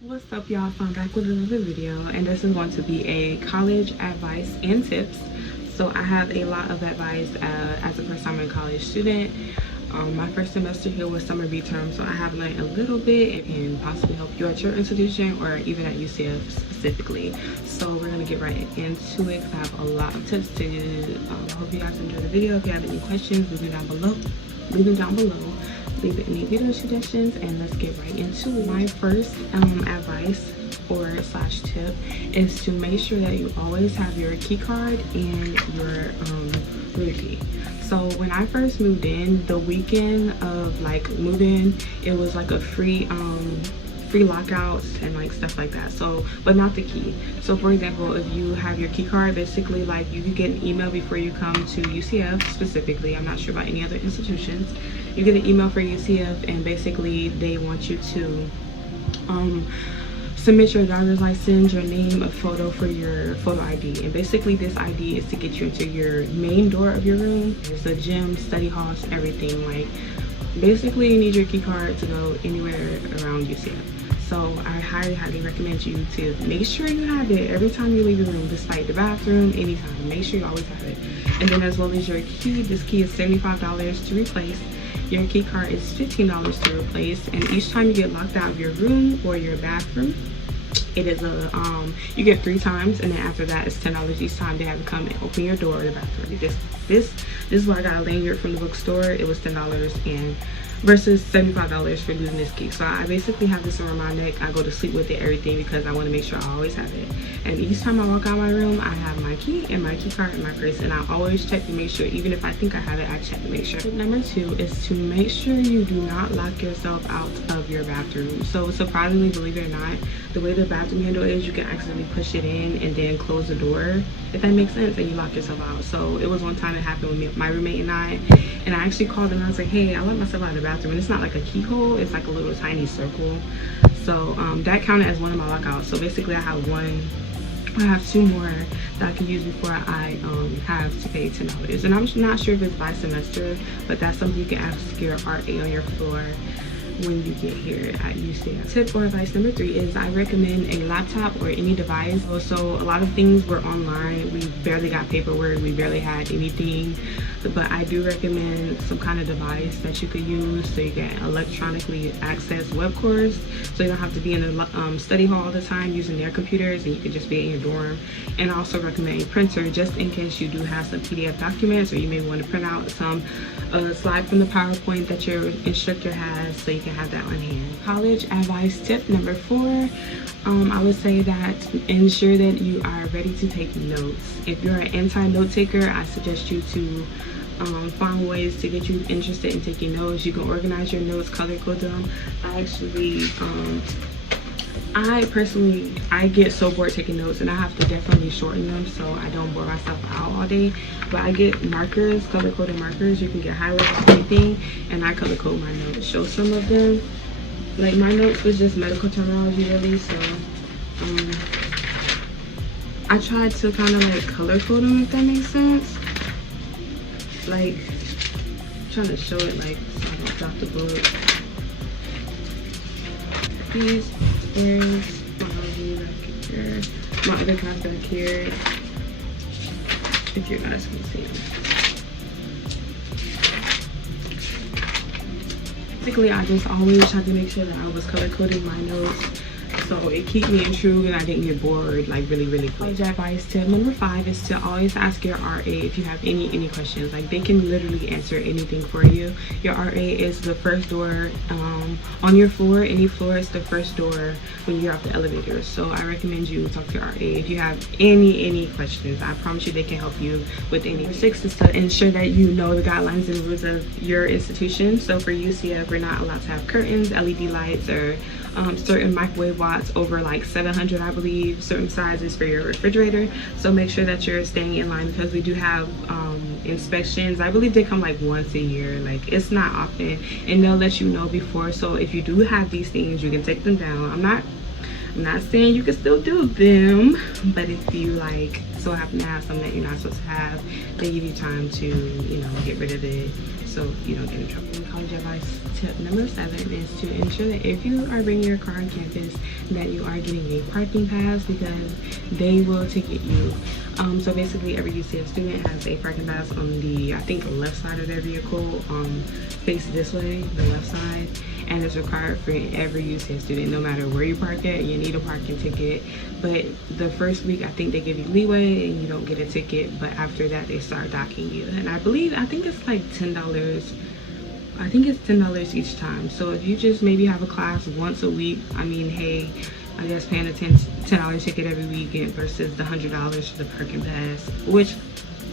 What's up, y'all? So I'm back with another video, and this is going to be a college advice and tips. So I have a lot of advice as a first-time college student. My first semester here was summer B term, so I have learned a little bit and possibly help you at your institution or even at UCF specifically. So we're gonna get right into it. I have a lot of tips to hope you guys enjoy the video. If you have any questions, leave them down below. Leave any video suggestions, and let's get right into it. My first advice or / tip is to make sure that you always have your key card and your room key. So when I first moved in, the weekend of like moving, it was like a free lockouts and like stuff like that, so but not the key. So for example, if you have your key card, basically like you could get an email before you come to UCF specifically. I'm not sure about any other institutions. You get an email for UCF, and basically they want you to submit your driver's license, your name, a photo for your photo ID. And basically this ID is to get you into your main door of your room. There's a gym, study halls, everything. Like basically you need your key card to go anywhere around UCF. So I highly recommend you to make sure you have it every time you leave your room, despite the bathroom, anytime. Make sure you always have it. And then as well as your key, this key is $75 to replace. Your key card is $15 to replace, and each time you get locked out of your room or your bathroom, it is a you get 3 times, and then after that it's $10 each time they have to come and open your door or the bathroom. This is why I got a lanyard from the bookstore. It was $10 and versus $75 for losing this key. So I basically have this around my neck. I go to sleep with it, everything, because I want to make sure I always have it. And each time I walk out my room, I have my key and my key card in my purse, and I always check to make sure. Even if I think I have it, I check to make sure. Tip number 2 is to make sure you do not lock yourself out of your bathroom. So surprisingly, believe it or not, the way the bathroom handle is, you can accidentally push it in and then close the door, if that makes sense, and you lock yourself out. So it was one time it happened with me, my roommate and I actually called them and I was like, hey, I locked myself out of the bathroom, and it's not like a keyhole, it's like a little tiny circle. So that counted as one of my lockouts. So basically I have 2 more that I can use before I have to pay $10. And I'm not sure if it's by semester, but that's something you can ask your RA on your floor when you get here at UCF. Tip or advice number 3 is I recommend a laptop or any device. Also, a lot of things were online. We barely got paperwork, we barely had anything, but I do recommend some kind of device that you could use so you can electronically access web course, so you don't have to be in the study hall all the time using their computers, and you could just be in your dorm. And I also recommend a printer just in case you do have some PDF documents, or you may want to print out some slide from the PowerPoint that your instructor has, so you can have that on hand. College advice tip number 4, I would say that ensure that you are ready to take notes. If you're an anti-note taker, I suggest you to find ways to get you interested in taking notes. You can organize your notes, color code them. I personally get so bored taking notes, and I have to definitely shorten them so I don't bore myself out all day. But I get markers, color coded markers. You can get highlights, anything, and I color code my notes. Show some of them. Like my notes was just medical terminology really, so I tried to kind of like color code them, if that makes sense. Like I'm trying to show it like so I don't drop the book. These earrings, my other class back here, if you guys can see them. Basically, I just always tried to make sure that I was color coding my notes, so it keep me intrigued and I didn't get bored like really quick. College advice tip number 5 is to always ask your RA if you have any questions. Like they can literally answer anything for you. Your RA is the first door on your floor. Any floor is the first door when you're off the elevator. So I recommend you talk to your RA if you have any questions. I promise you they can help you with any. Number 6 is to ensure that you know the guidelines and rules of your institution. So for UCF, we're not allowed to have curtains, LED lights, or certain microwave watts over like 700, I believe, certain sizes for your refrigerator. So make sure that you're staying in line, because we do have inspections. I believe they come like once a year, like it's not often, and they'll let you know before. So if you do have these things, you can take them down. I'm not saying you can still do them, but if you like so happen to have something that you're not supposed to have, they give you time to, you know, get rid of it so you don't get in trouble. College advice tip number 7 is to ensure that if you are bringing your car on campus, that you are getting a parking pass, because they will ticket you. So basically every UCF student has a parking pass on the, I think, left side of their vehicle, face this way, the left side, and it's required for every UCF student. No matter where you park at, you need a parking ticket. But the first week, I think they give you leeway and you don't get a ticket, but after that they start docking you. And I think it's like $10. I think it's $10 each time. So if you just maybe have a class once a week, I mean, hey, I guess paying a $10 ticket every weekend versus the $100 for the parking pass, which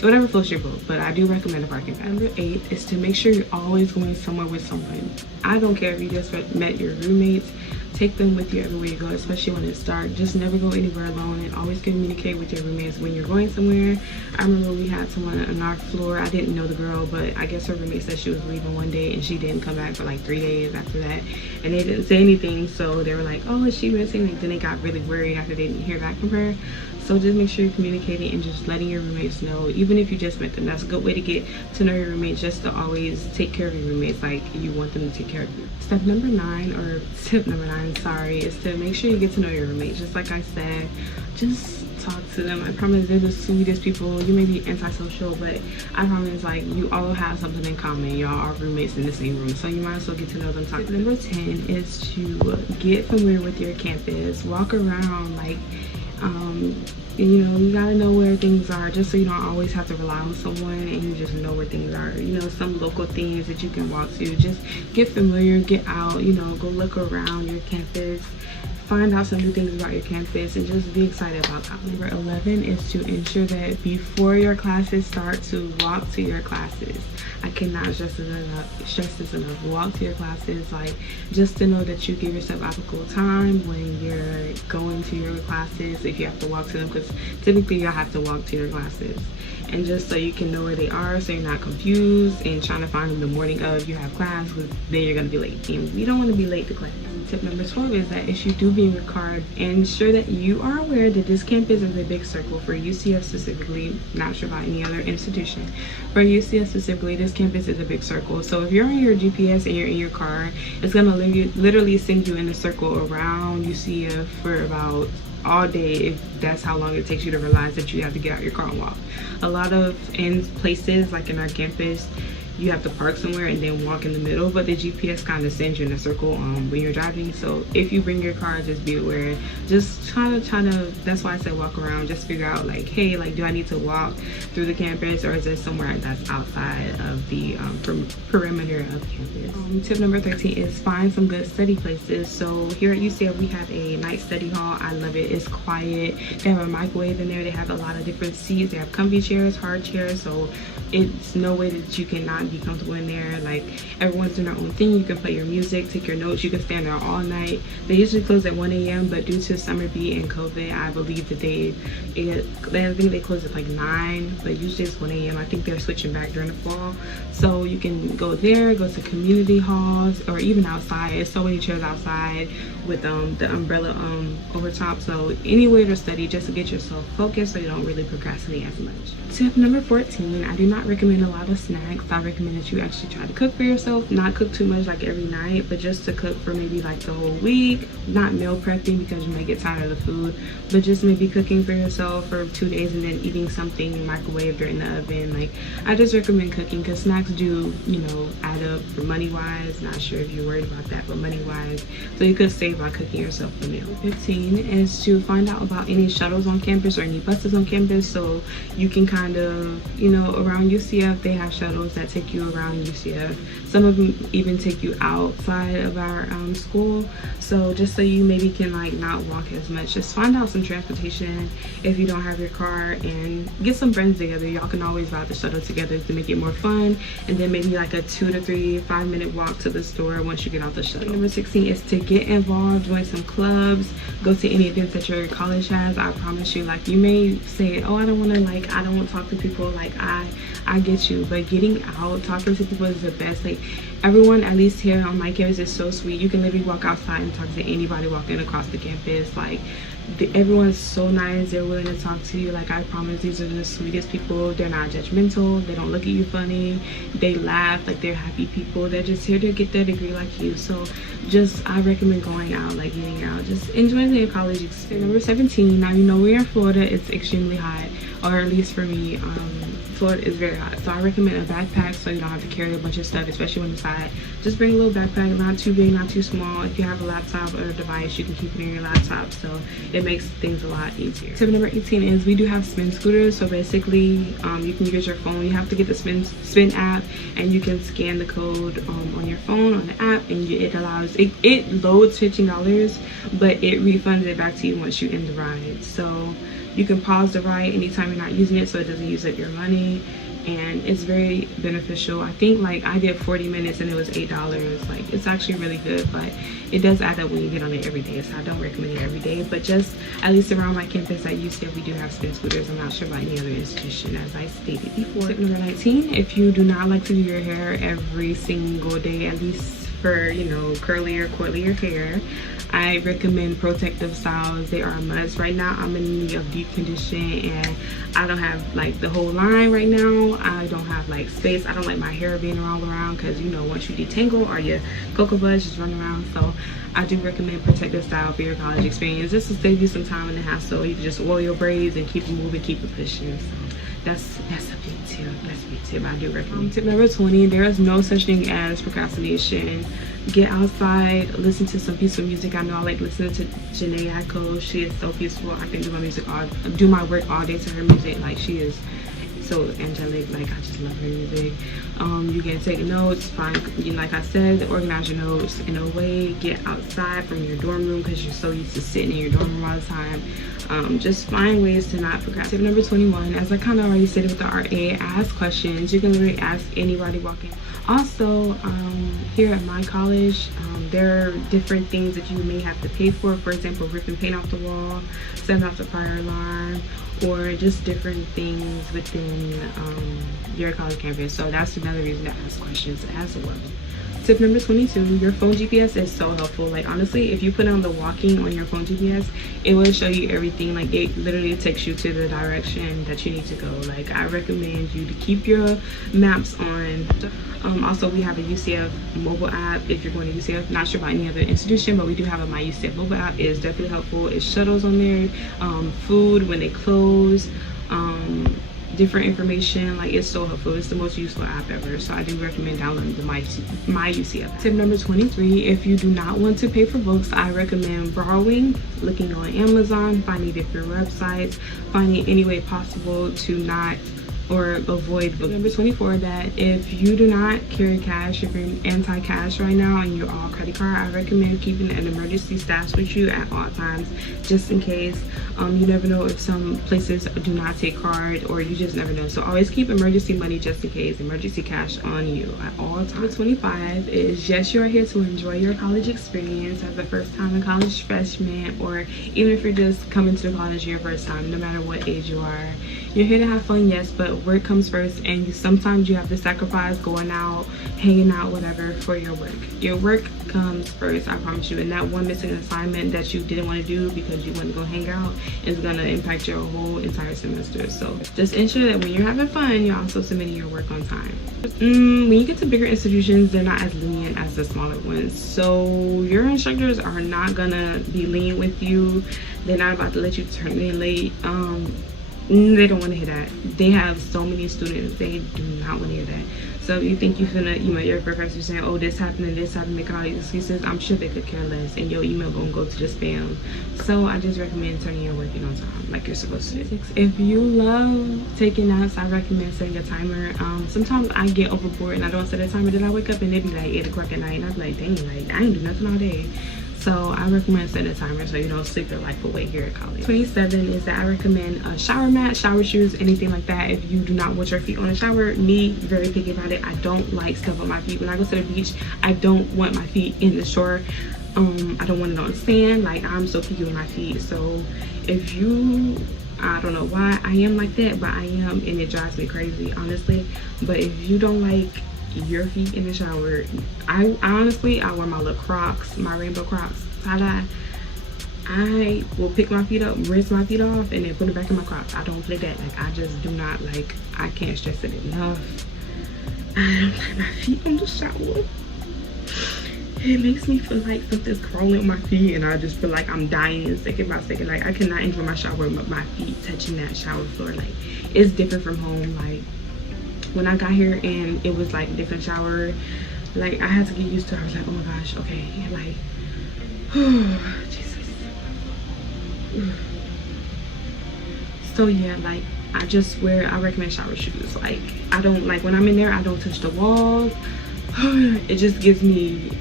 whatever floats your boat, but I do recommend a parking pass. Number 8 is to make sure you're always going somewhere with someone. I don't care if you just met your roommates, take them with you everywhere you go, especially when it's dark. Just never go anywhere alone, and always communicate with your roommates when you're going somewhere. I remember we had someone on our floor. I didn't know the girl, but I guess her roommate said she was leaving one day and she didn't come back for like 3 days after that, and they didn't say anything. So they were like, oh, is she missing? Then they got really worried after they didn't hear back from her. So just make sure you're communicating and just letting your roommates know, even if you just met them. That's a good way to get to know your roommates, just to always take care of your roommates like you want them to take care of you. Step number 9, or tip number 9, sorry, is to make sure you get to know your roommates. Just like I said, just talk to them. I promise they're the sweetest people. You may be antisocial, but I promise, like, you all have something in common. Y'all are roommates in the same room, so you might as well get to know them. Tip number 10 is to get familiar with your campus. Walk around, like, you know, you gotta know where things are, just so you don't always have to rely on someone and you just know where things are. You know, some local things that you can walk to. Just get familiar, get out, you know, go look around your campus, find out some new things about your campus, and just be excited about that. Number 11 is to ensure that before your classes start, to walk to your classes. I cannot stress this enough. Walk to your classes, like, just to know that you give yourself adequate time when you're going to your classes, if you have to walk to them, because typically you'll have to walk to your classes. And just so you can know where they are, so you're not confused and trying to find them the morning of you have class, because then you're going to be late, and you don't want to be late to class. Tip number 12 is that if you do be in your card, ensure that you are aware that this campus is a big circle. For UCF specifically, not sure about any other institution, for UCF specifically, this campus is a big circle. So if you're on your GPS and you're in your car, it's going to literally send you in a circle around UCF for about all day, if that's how long it takes you to realize that you have to get out your car and walk. A lot of places, like in our campus, you have to park somewhere and then walk in the middle, but the GPS kind of sends you in a circle when you're driving. So if you bring your car, just be aware. Just try to, that's why I said walk around. Just figure out, like, hey, like, do I need to walk through the campus, or is there somewhere that's outside of the perimeter of campus? Tip number 13 is find some good study places. So here at UCF, we have a night study hall. I love it. It's quiet. They have a microwave in there. They have a lot of different seats. They have comfy chairs, hard chairs, so it's no way that you cannot be comfortable in there. Like, everyone's doing their own thing. You can play your music, take your notes. You can stand there all night. They usually close at 1 a.m., but due to summer beat and COVID, I believe that I think they close at like 9, but usually it's 1 a.m. I think they're switching back during the fall. So you can go there, go to community halls, or even outside. There's so many chairs outside with the umbrella over top. So anywhere to study, just to get yourself focused so you don't really procrastinate as much. Tip number 14, I do not recommend a lot of snacks. I recommend that you actually try to cook for yourself. Not cook too much like every night, but just to cook for maybe like the whole week. Not meal prepping, because you might get tired of the food, but just maybe cooking for yourself for 2 days and then eating something microwaved or in the oven. Like, I just recommend cooking, because snacks do, you know, add up for money wise. Not sure if you're worried about that, but money wise, so you could save by cooking yourself a meal. 15 is to find out about any shuttles on campus or any buses on campus, so you can kind of, you know, around UCF they have shuttles that take you around UCF. Some of them even take you outside of our school, so just so you maybe can like not walk as much, just find out some transportation if you don't have your car, and get some friends together. Y'all can always ride the shuttle together to make it more fun, and then maybe like a 2 to 3 5-minute walk to the store once you get off the shuttle. Number 16 is to get involved, join some clubs, go to any events that your college has. I promise you, like, you may say, oh, I don't want to talk to people. Like, I get you, but getting out, talking to people is the best. Like, everyone, at least here on my campus, is so sweet. You can literally walk outside and talk to anybody walking across the campus. Like, everyone's so nice. They're willing to talk to you. Like, I promise, these are the sweetest people. They're not judgmental. They don't look at you funny. They laugh. Like, they're happy people. They're just here to get their degree like you. So just, I recommend going out, like getting out, just enjoying your college experience. Number 17, now you know we're in Florida. It's extremely hot, or at least for me, Florida is very hot. So I recommend a backpack so you don't have to carry a bunch of stuff, especially when it's hot. Just bring a little backpack, not too big, not too small. If you have a laptop or a device, you can keep it in your laptop, so it makes things a lot easier. Tip number 18 is we do have spin scooters. So basically, you can use your phone. You have to get the spin app, and you can scan the code on your phone on the app, and it allows it loads $15, but it refunds it back to you once you end the ride. So you can pause the ride anytime you're not using it, so it doesn't use up your money, and it's very beneficial. I think like I did 40 minutes and it was $8. Like, it's actually really good, but it does add up when you get on it every day. So I don't recommend it every day, but just at least around my campus at UCF, we do have spin scooters. I'm not sure about any other institution, as I stated before. Tip number 19, if you do not like to do your hair every single day, at least for, you know, curly or coilier hair, I recommend protective styles. They are a must. Right now I'm in need of deep condition, and I don't have like the whole line right now. I don't have like space. I don't like my hair being all around, because you know, once you detangle or your cocoa buds just run around. So I do recommend protective style for your college experience. This will save you some time and a hassle. You can just oil your braids and keep it moving, keep it pushing. So that's a big tip. That's a big tip. I do recommend. Tip number 20, there is no such thing as procrastination. Get outside, listen to some peaceful music. I know I like listening to Jhene, Aiko. She is so peaceful. I can do my work all day to her music. Like, she is so angelic. Like, I just love her music. You can take notes, like I said, organize your notes in a way. Get outside from your dorm room, because you're so used to sitting in your dorm room all the time. Just find ways to not procrastinate. Tip number 21, as I kind of already stated with the RA, ask questions. You can literally ask anybody walking. Also, here at my college, there are different things that you may have to pay for. For example, ripping paint off the wall, setting off the fire alarm, or just different things within your college campus. So that's another reason to ask questions as well. Tip number 22, your phone GPS is so helpful. Like, honestly, if you put on the walking on your phone GPS, it will show you everything. Like, it literally takes you to the direction that you need to go. Like, I recommend you to keep your maps on. Also, we have a UCF mobile app if you're going to UCF. Not sure about any other institution, but we do have a My UCF mobile app. It is definitely helpful. It's shuttles on there, food when they close, different information. Like, it's so helpful. It's the most useful app ever, so I do recommend downloading the My UCF. Tip number 23, if you do not want to pay for books, I recommend borrowing, looking on Amazon, finding different websites, finding any way possible to not or avoid books. Number 24, that if you do not carry cash, if you're anti-cash right now and you're all credit card, I recommend keeping an emergency stash with you at all times, just in case. You never know if some places do not take card, or you just never know. So always keep emergency money just in case, emergency cash on you at all times. Number 25 is, yes, you're here to enjoy your college experience as a first-time college freshman, or even if you're just coming to the college your first time, no matter what age you are. You're here to have fun, yes, but work comes first, and sometimes you have to sacrifice going out, hanging out, whatever, for your work. Your work comes first, I promise you. And that one missing assignment that you didn't want to do because you want to go hang out is going to impact your whole entire semester. So just ensure that when you're having fun, you're also submitting your work on time. When you get to bigger institutions, they're not as lenient as the smaller ones. So your instructors are not going to be lenient with you. They're not about to let you turn in late. They don't want to hear that. They have so many students, they do not want to hear that. So if you think you're gonna email your professor saying, oh, this happened and this happened, make all these excuses, I'm sure they could care less, and your email gonna go to the spam. So I just recommend turning your work in on time, like you're supposed to. If you love taking naps, I recommend setting a timer. Sometimes I get overboard and I don't set a timer, then I wake up and it be like 8 o'clock at night, and I'm like, dang, like I ain't do nothing all day. So I recommend setting a timer so you don't sleep your life away here at college. 27 is that I recommend a shower mat, shower shoes, anything like that. If you do not want your feet on the shower, me, very picky about it. I don't like stuff on my feet. When I go to the beach, I don't want my feet in the shore. I don't want it on the sand. Like, I'm so picky with my feet. So if you, I don't know why I am like that, but I am, and it drives me crazy, honestly. But if you don't like your feet in the shower, I honestly, I wear my little Crocs, my rainbow Crocs, tie-dye. I will pick my feet up, rinse my feet off, and then put it back in my Crocs. I don't play that. Like, I just do not, like, I can't stress it enough. I don't like my feet on the shower. It makes me feel like something's crawling on my feet, and I just feel like I'm dying second by second. Like, I cannot enjoy my shower with my feet touching that shower floor. Like, it's different from home. Like, when I got here and it was like a different shower, like, I had to get used to it. I was like, oh my gosh, okay, like, Jesus. So yeah, like, I recommend shower shoes. Like, I don't, like, when I'm in there, I don't touch the walls. It just gives me,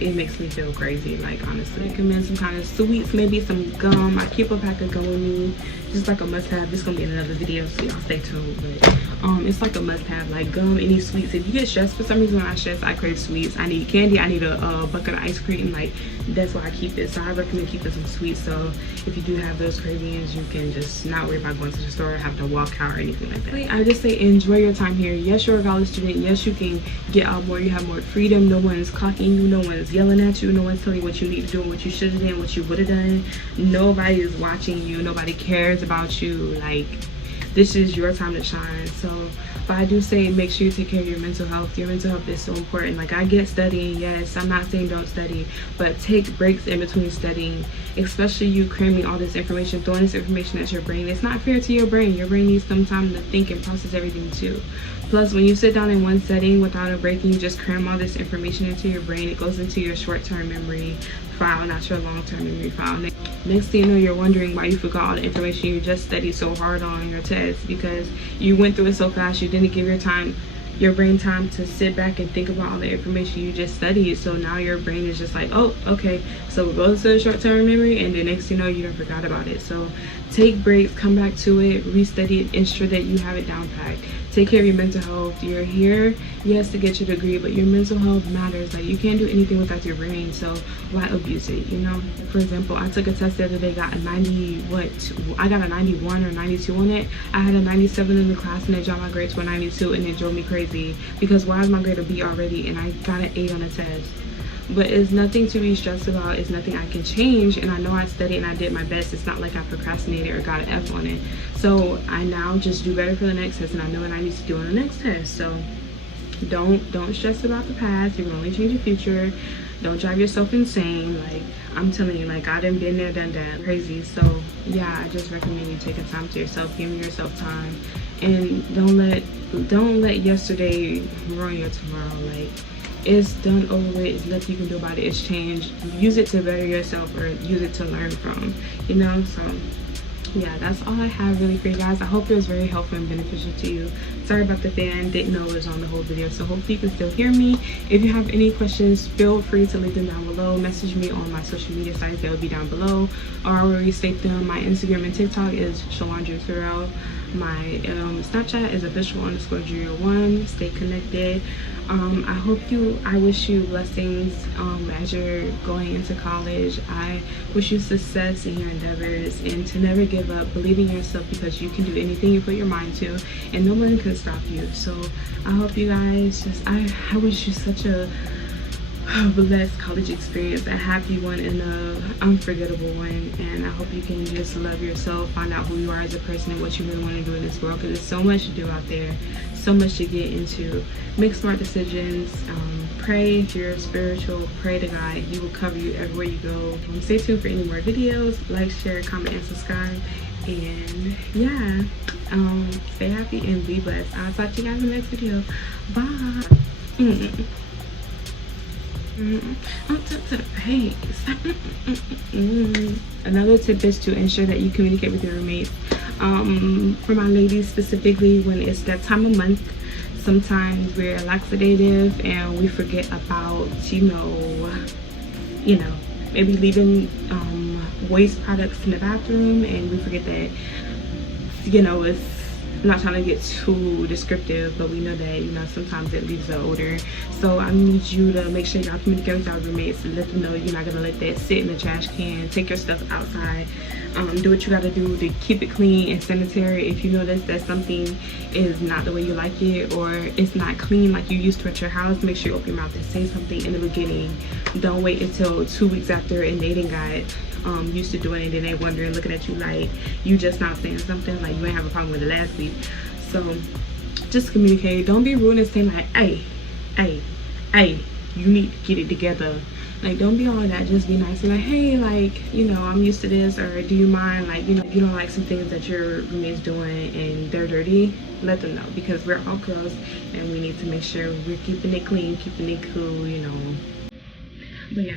it makes me feel crazy. Like, honestly, I recommend some kind of sweets, maybe some gum. I keep a pack of gum with me, just like a must-have. This is gonna be in another video, so y'all stay tuned. But it's like a must-have, like gum, any sweets. If you get stressed for some reason, when I stress, I crave sweets. I need candy, I need a bucket of ice cream. Like, that's why I keep it. So I recommend keeping some sweets, so if you do have those cravings, you can just not worry about going to the store or have to walk out or anything like that. I just say enjoy your time here. Yes, you're a college student. Yes, you can get out more. You have more freedom. No one's clocking you, no one's yelling at you, no one's telling you what you need to do, what you should have done, what you would have done. Nobody is watching you, nobody cares about you. Like, this is your time to shine. So, but I do say make sure you take care of your mental health. Your mental health is so important. Like, I get studying, yes, I'm not saying don't study, but take breaks in between studying, especially you cramming all this information, throwing this information at your brain. It's not fair to your brain. Your brain needs some time to think and process everything too. Plus, when you sit down in one setting without a break and you just cram all this information into your brain, it goes into your short-term memory file, not your long-term memory file. Next thing you know, you're wondering why you forgot all the information you just studied so hard on your test, because you went through it so fast. You didn't give your brain time to sit back and think about all the information you just studied. So now your brain is just like, oh, okay, so it goes to the short-term memory, and the next thing you know, you done forgot about it. So take breaks, come back to it, restudy it, ensure that you have it down packed. Take care of your mental health. You're here, yes, to get your degree, but your mental health matters. Like, you can't do anything without your brain, so why abuse it, you know? For example, I took a test the other day, got a 90, I got a 91 or 92 on it. I had a 97 in the class, and they dropped my grade to a 92, and it drove me crazy, because why is my grade a B already, and I got an A on the test? But it's nothing to be stressed about. It's nothing I can change, and I know I studied and I did my best. It's not like I procrastinated or got an F on it. So I now just do better for the next test, and I know what I need to do on the next test. So don't stress about the past. You can only change your future. Don't drive yourself insane. Like, I'm telling you, like, I done been there, done that, crazy. So yeah, I just recommend you taking time to yourself, giving yourself time, and don't let yesterday ruin your tomorrow. Like, it's done, over with. It's nothing you can do about it. It's changed. Use it to better yourself, or use it to learn from, you know? So yeah, that's all I have really for you guys. I hope it was very helpful and beneficial to you. Sorry about the fan, didn't know it was on the whole video, so hopefully you can still hear me. If you have any questions, feel free to leave them down below. Message me on my social media sites, they'll be down below, or I will restate them. My Instagram and TikTok is Shalandra Terrell. My Snapchat is official_Junior1. Stay connected. I wish you blessings as you're going into college. I wish you success in your endeavors, and to never give up. Believe in yourself, because you can do anything you put your mind to, and no one can stop you. So I hope you guys I wish you such a blessed college experience, a happy one and a unforgettable one, and I hope you can just love yourself, find out who you are as a person and what you really want to do in this world, because there's so much to do out there, so much to get into. Make smart decisions. Pray. If you're spiritual, pray to God. He will cover you everywhere you go. Stay tuned for any more videos. Like, share, comment, and subscribe. And yeah, stay happy and be blessed. I'll talk to you guys in the next video. Bye. Up to the face. Another tip is to ensure that you communicate with your roommates. For my ladies specifically, when it's that time of month, sometimes we're laxative and we forget about, you know, maybe leaving waste products in the bathroom, and we forget that, you know, it's, I'm not trying to get too descriptive, but we know that, you know, sometimes it leaves an odor. So I need you to make sure y'all communicate with y'all roommates and let them know you're not gonna let that sit in the trash can. Take your stuff outside. Do what you gotta do to keep it clean and sanitary. If you notice that something is not the way you like it, or it's not clean like you used to at your house, make sure you open your mouth and say something in the beginning. Don't wait until 2 weeks after and they done got used to doing it, and then they wondering, looking at you like you just not saying something, like you ain't have a problem with it last week. So just communicate. Don't be rude and saying like, hey, you need to get it together. Like, don't be all that. Just be nice and like, hey, like, you know, I'm used to this, or do you mind, like, you know, if you don't like some things that your roommate's doing and they're dirty, let them know, because we're all girls and we need to make sure we're keeping it clean, keeping it cool, you know. But yeah,